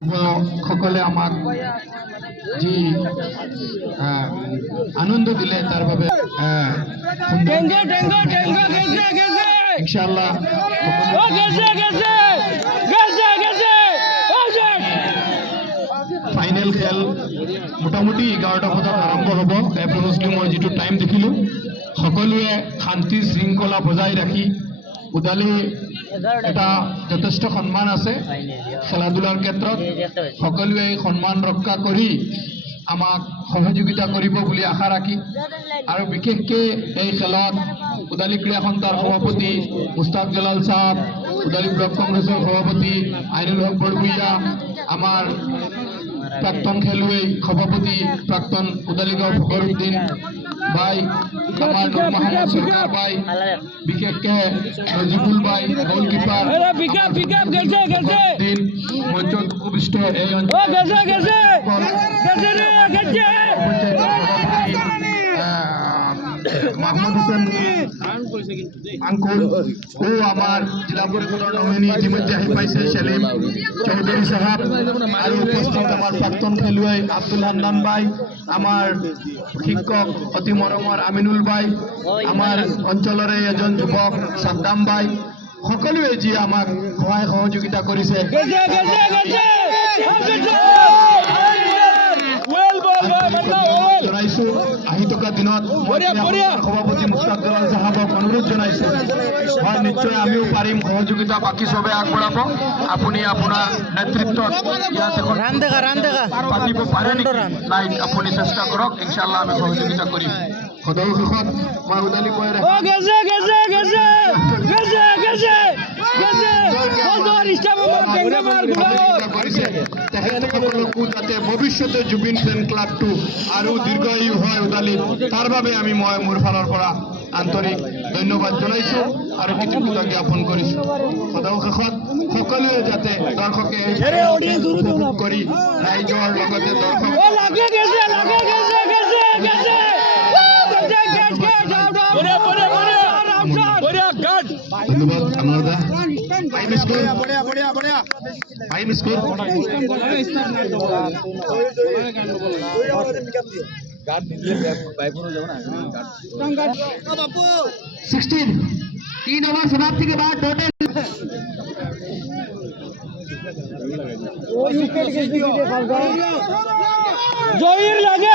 সকলে আমাক যি আনন্দ দিলে তাৰ বাবে ইনশাআল্লাহ ফাইনেল খেল মোটামুটি 11টা বজাত আৰম্ভ হ'ব। এপ্ৰক্সলি মই যিটো টাইম দেখিলোঁ সকলোৱে শান্তি শৃংখলা বজাই ৰাখি উদালি এটা যথেষ্ট সন্মান আছে খেলা ধূলাৰ ক্ষেত্ৰত সকলোৱে সন্মান ৰক্ষা কৰি আমাক সহযোগিতা কৰিব বুলি আশা ৰাখি আৰু বিশেষকৈ এই খেলত উদালি ক্ৰীড়া সন্থাৰ সভাপতি মুস্তাক জালাল সাহেব, উদালি ব্লক কংগ্ৰেছৰ সভাপতি আইনুল হক বৰভূঞা, আমাৰ প্ৰাক্তন খেলুৱৈ সভাপতি প্ৰাক্তন উদালিগাঁও ফখৰুদ্দিন ভাই, আমাৰ মহাম্মদ সরকার ভাই, বিশেষকে নজিবুল ভাই গোলকিপার মঞ্চত উপবিষ্ট এই মাহমুদ হোসেন আঙ্কুল ও আমার জেলা পরিষদের নমিনি ইতিমধ্যে আহি পাইছে সেলিম চৌধুরী সাহেব আর উপস্থিত আমার প্রাক্তন খেলুৱৈ আব্দুল হান্নান ভাই, আমাৰ শিক্ষক অতি মৰমৰ আমিনুল ভাই, আমাৰ অঞ্চলৰে এজন যুৱক সাদ্দাম ভাই, সকলোৱে যি আমাক সহায় সহযোগিতা কৰিছে জনাইছো। আহি থকা দিনত সভাপতি মুস্তাক জালাল সাহেবক অনুৰোধ জনাইছো, হয় নিশ্চয় আমিও পাৰিম সহযোগিতা বাকী চবে আগবঢ়াব। আপুনি আপোনাৰ নেতৃত্বত ইয়াত এখন পাতিব পাৰে নেকি নাই, আপুনি চেষ্টা কৰক, ইনশাআল্লাহ আমি সহযোগিতা কৰিম। সদৌ শেষত মই উদালি কৈ তেখেতসকলকো যাতে ভৱিষ্যতে জুবিন ফেন ক্লাবটো আৰু দীৰ্ঘায়ু হয় উদালিত, তাৰ বাবে আমি মোৰ ফালৰ পৰা আন্তৰিক ধন্যবাদ জনাইছো আৰু কৃতজ্ঞতা জ্ঞাপন কৰিছো। সদৌ শেষত সকলোৱে যাতে দৰ্শকে উপভোগ কৰি ৰাইজৰ লগতে দৰ্শক ধন্যবাদ আমাৰ the time score time score 16 3 over समाप्ति के बाद टोटल জহিৰ লাগে